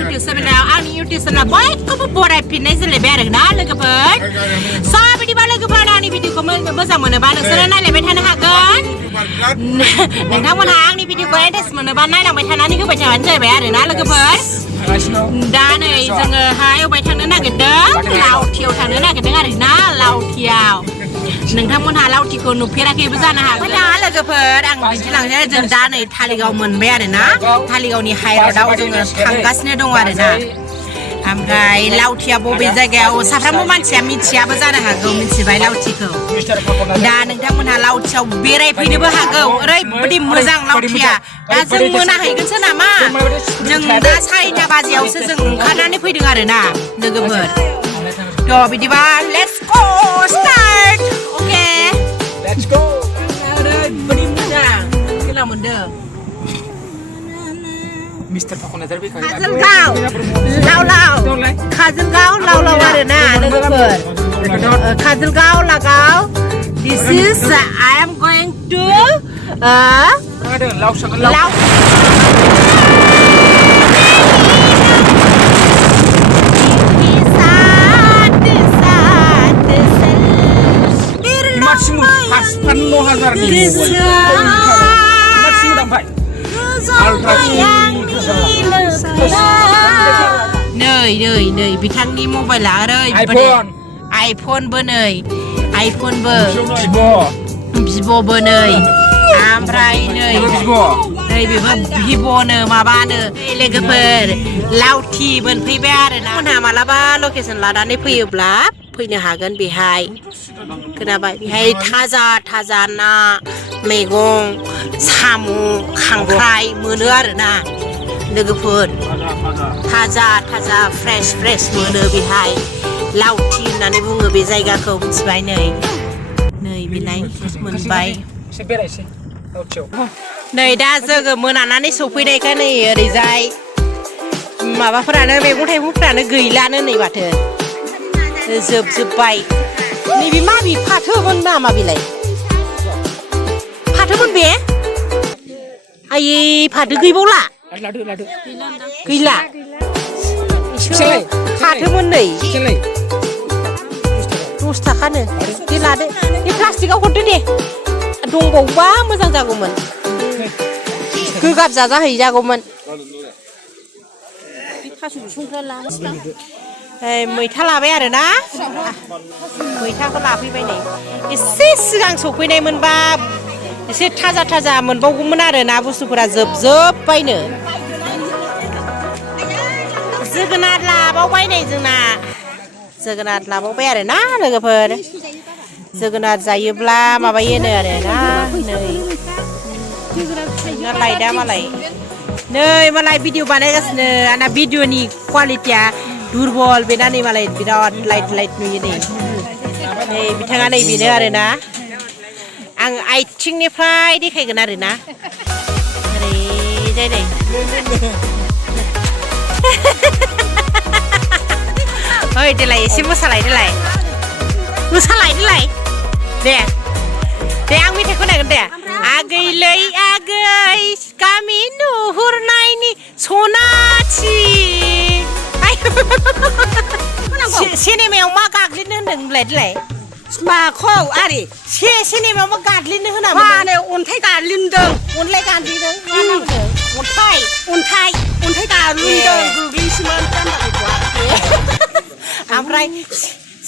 YouTube sebenarnya ani YouTube sebenarnya baik kau buat pindah selebih ada lekepan sahabat di balik kepada ani video kau bersama mana sebenarnya lebih tanah hakan nengkau mana ani video kau ada sebenarnya mana lebih tanah ni kau baca baca lebih ada lekepan dan jangan hayo baca tanah gedeng laut tiaw tanah gedeng ada laut tiaw nengkau mana laut tiaw nupira kau bersama hakan mana lekepan ang bincangnya jangan Thaligau मोनबाय आरोना Thaligauनि हाइरडआव जोङो थांगासिनो दं आरोना ओमफ्राय लावथिया बबे जायगायाव साफ्रोमबो मानसिया मिथियाबो जानो हागौ मिथिबाय लावथिखौ दा नोंथांमोनहा लावथियाव बेरायफैनोबो हागौ ओरैबायदि मोजां लावथिया दा जों मोनाहैगोनसो नामा जों दा 4टा बाजियावसो जों ओंखारनानै फैदों आरोना लोगोफोर थ' बिदिबा let's go start okay let's go ओरैबायदि मोजां खोला मोनदों Mr. Coconut Derby Kazilgau Lau Lau arena legoper Kazilgau Lagau this is I am going to Lau Maksimum penuh hazard nih maksimum dampak नै बिथांनि मबाइला ओरैबायदि आइफनबो नै आइफनबो भिभ'बो नै ओमफ्राय नै बेबो भिभ'नो माबानो लोगोफोर लावथि मोनफैबाय आरोना उनहा मालाबा लकेसन लानानै फैयोब्ला फैनो हागोन बेहाय खोनाबाय बेहाय थाजा ना मैगं साम' खांख्राइ मोनो आरोना लोगोफोर थाजा फ्रेश मोनो बेहाय लावथि होननानै बुङो बे जायगाखौ मिथिबाय नै बेलाय मोनबाय नै दा जोङो मोनानानै सफैनायखाय नै ओरैजाय माबाफोरानो मैगं थाइगंफोरानो गैलानो नै माथो जोबजोब्बाय नैबे माबि फाथोमोन नामा बेलाय फाथोमोन बे आयै फाथो गैबावला गैला फाथोमोन नै 10 थाखानो दे लादो बे प्लास्टिकआव हरदो दे दंबावबा मोजां जागौमोन गोगाब जाजाहैजागौमोन थास' बिसंफ्रा ला मैथा लाबाय आरोना मैथाखौ लाफैबाय नै एसे सिगां सफैनायमोनबा एसे थाजा मोनबावगौमोन आरोना बुस्थुफोरा जोबजोब्बायनो जोगोनार लाबावबाय नै जोंना जोगोनार लाबावबाय आरोना लोगोफोर जोगोनार जायोब्ला माबायोनो आरोना नै लायदा मालाय नै मालाय भिडिअ बानायगासिनो आंना भिडिअनि क्वालिटिया दुरबल बेना नै मालाय बिराद लाइट नुयो नै बिथाङा नै बेनो आरोना आं आइथिंनिफ्राय देखायगोन आरोना ओरैजाय नै ओइ देलाय एसे मोसालाय देलाय दे आं मेथाइ खोनागोन दे आगैलै आगै गामि नुहुरनायनि सनाथि सिनेमायाव मा गाग्लिनो होनदों होनलाय देलाय माखौ आरे सिनेमायाव मा गाग्लिनो होनामोन माने अन्थाइ गाग्लिन्दों अन्थाइ गाग्लिदों मा नांदों अन्थाइ गाग्लिन्दों गोग्लैसोमोन ओमफ्राय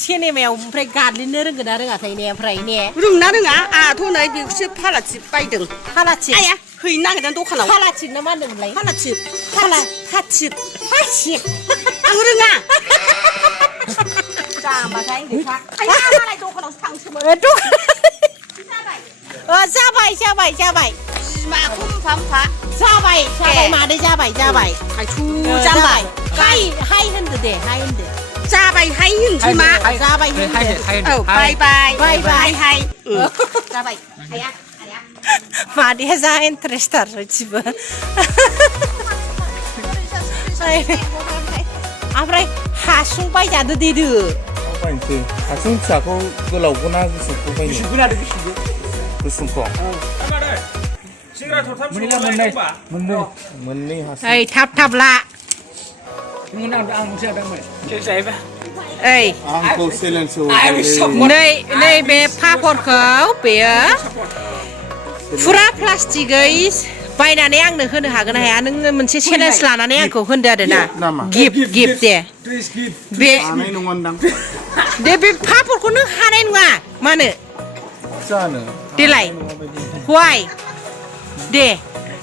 सिनेमायाव ओमफ्राय गाग्लिनो रोंगोन ना रोङाथाय ने ओमफ्राय ने रोंना रोङा आंहाथ' नै बेखौसो फालाथि बायदों फालाथि आया हैनो नागिरदों दखानाव फालाथि ना मा होनदोंमोनलाय फालाथि आं रोङा जाबाथाय मालाय दखानावसो थांसोमोन जाबाय बिमाखौ मुफा जाबाय मादै जाबाय थाइथु जाबाय हाय होनदो दे हाय होनदो जाबाय हाय होनसै मा जाबाय होनदो औ बाय हाय जाबाय हाया मादैया जा इन्टारेस्टार इदिबो ओमफ्राय हासुं बायजादो देदो बायनोसै हासुं फिसाखौ गोलावखौ ना गुसुंखौ बायनो गुसुंखौ मोननै हासुं ओइ थाब ला มึงนั่งอ่างมึงเชื่อได้ไหมเชื่อใจปะ เอ้ย Uncle Silencio. ในเบบผ้าพอดเขาเปียฟราพลาสติกไปนั่นเองนึกขึ้นหากันนะฮะนึกมันเช่นสลานั่นเองก็ขึ้นเดือดนะกิฟเดเบ Anay nung andang. เดเบผ้าพอดคนนึกหาได้หว่ามาเนี่ย Sana. ดีไรวายเด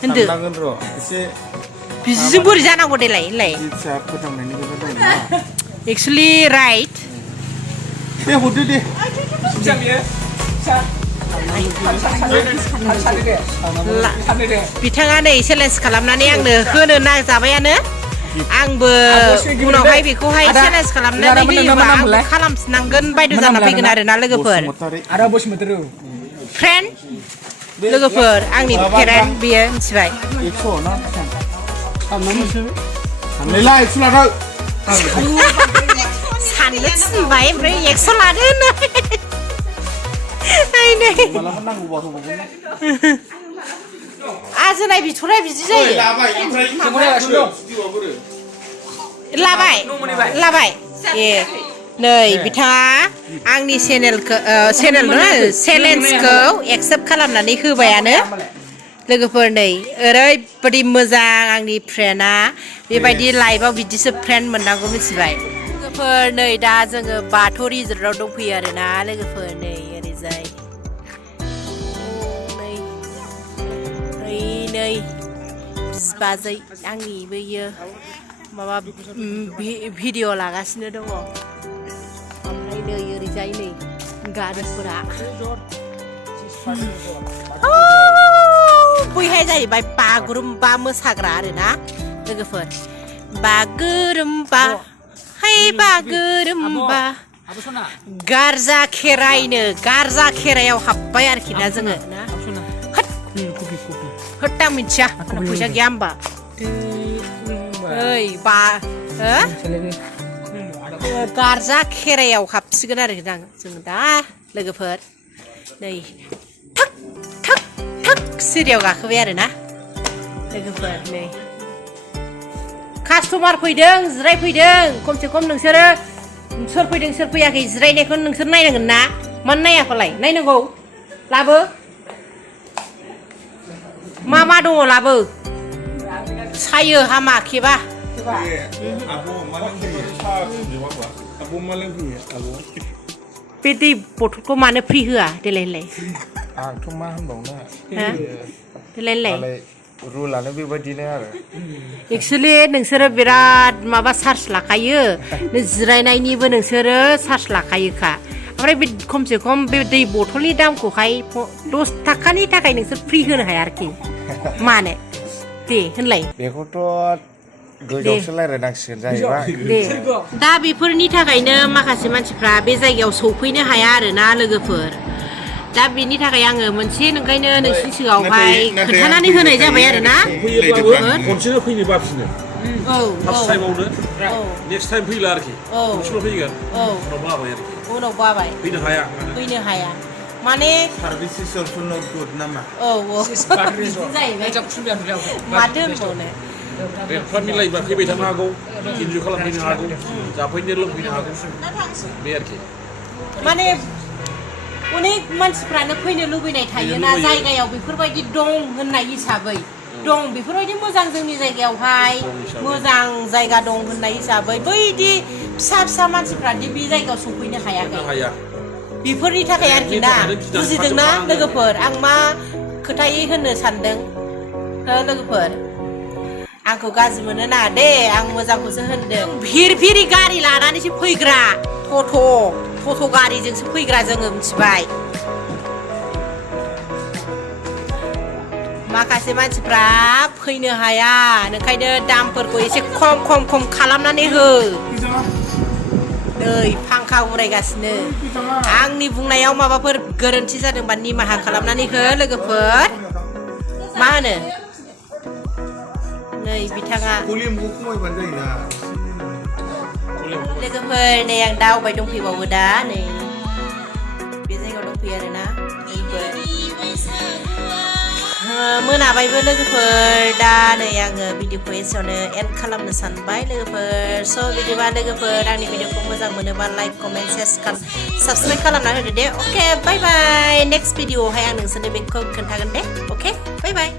นั่นเด้อ Tandangan ro. Kasi พี่ซิมบุรีจานังก็ดีไรไร sa patang na ni ko na. actually right Be hudu de. Siapa ya? बिथाङानो चेलेन्ज खालामनानै आंनो होनो नाजाबायानो आंबो उनावहाय बेखौहाय चेलेन्ज खालामनानै होयोबा आंबो खालामफिननांगोन बायद' जाना फैगोन आरोना लोगोफोर Ada bos metero. फ्रेन्ड लोगोफोर आंनि फ्रेन्ड बियो मिथिबाय 100 na. Nila 100 la. साननो थिनबाय ओमफ्राय 100 लादो होनो नायनाय Malah menang gua ko. आजोनाय बिथराय बिदि जायो Labai, लाबाय ए नै बिथाङा आंनि चेलेन्जखौ एक्सेप्ट खालामनानै होबायानो लोगोफोर नै ओरैबायदि मोजां आंनि फ्रेन्डआ बेबायदि लाइफआव बिदिसो फ्रेन्ड मोननांगौ मिथिबाय लोगोफोर नै दा जोङो बाथौ रिजर्टआव दंफैयो आरोना लोगोफोर नै ओरैजाय नै बिबाजै आंनि बैयो माबा भिडिअ लागासिनो दङ ओमफ्राय नै ओरैजाय नै गारिफोरा बैहाय जाहैबाय बागुरुम्बा मोसाग्रा आरोना लोगोफोर बागुरुम्बा है बागुरुम्बा गारजा खेरायाव हाबबाय आरोखि ना जोङो ना होद आं मिथिया आंना फैसा गैया होमबा ओइ गारजा खेरायाव हाबसिगोन आरोखि ना जों दा लोगोफोर नै थाक सिरियाव गाखोबाय आरोना लोगोफोर नै कास्टमार फैदों जिरायफैदों खमसे खम नोंसोरो सोर फैदों सोर फैयाखै जिरायनायखौ नोंसोर नायनांगोन ना मानो नायाफालाय नायनांगौ लाबो मा दङ लाबो सायो हामा खेबा बे दै बथलखौ मानो फ्रि होआ देलाय आंथ' मा होनबावनो देलाय रुलानो बेबायदिनो आरो एक्चुअली नोंसोरो बिराद माबा चार्ज लाखायो जिरायनायनिबो नोंसोरो चार्ज लाखायोखा ओमफ्राय बे खमसे खम बे दै बथलनि दामखौहाय 10 थाखानि थाखाय नोंसोर फ्रि होनो हाया आरोखि मानो दे होनलाय बेखौथ' गोजौआवसो रायलायनांसिगोन जाहैबाय दे दा बेफोरनि थाखायनो माखासे मानसिफ्रा बे जायगायाव सौफैनो हाया आरोना लोगोफोर दा बेनि थाखाय आङो मोनसे नोंखायनो नोंसिनि सिगाङावहाय खोन्थानानै होनाय जाबाय आरोना खनसेनो फैनो बाफिनो औ फार्स्ट टाइमावनो नेक्स्ट टाइम फैला आरोखि खनसेल' फैगोन उनाव बाबाय आरोखि उनाव बाबाय फैनो हाया माने सार्भिस इज नट गुड नामा औ जाहैबाय माथो होनबावनो रेटफ्रा मिलायबा फैबाय थानो हागौ इन्जय खालामफैनो हागौ जाफैनो लोंफैनो हागौ बे आरोखि माने अनेक मानसिफ्रानो फैनो लुबैनाय थायोना जायगायाव बेफोरबायदि दं होननाय हिसाबै दं बेफोरबायदि मोजां जोंनि जायगायावहाय मोजां जायगा दं होननाय हिसाबै बैदि फिसा मानसिफ्रादि बे जायगायाव सफैनो हायाखै बेफोरनि थाखाय आरोखि ना बुजिदोंना लोगोफोर आं मा खोथायै होननो सानदों लोगोफोर आंखौ गाज्रि मोनो ना दे आं मोजांखौसो होनदों भिरि गारि लानानैसो फैग्रा टट' गारिजोंसो फैग्रा जोङो मिथिबाय माखासे मानसिफ्रा फैनो हाया ओंखायनो दामफोरखौ एसे खम खालामनानै हो नै फांखा उरायगासिनो आंनि बुंनायाव माबाफोर गोरोन्थि जादोंबा निमाहा खालामनानै हो लोगोफोर मा होनो नै बिथाङा लोगोफोर नै आं दावबाय दंफैबावो दा नै बे जायगायाव दंफैयो आरोना मोनाबायबो लोगोफोर दा नै आङो भिडिअखौ एसेयावनो एन्ड खालामनो सानबाय लोगोफोर स' बिदिबा लोगोफोर आंनि भिडिअखौ मोजां मोनोबा लाइक कमेन्ट साबस्क्राइब खालामना होदो दे अके बाय बाय नेक्स्ट भिडिअआवहाय आं नोंसोरनो बेखौ खोन्थागोन दे अके बाय बाय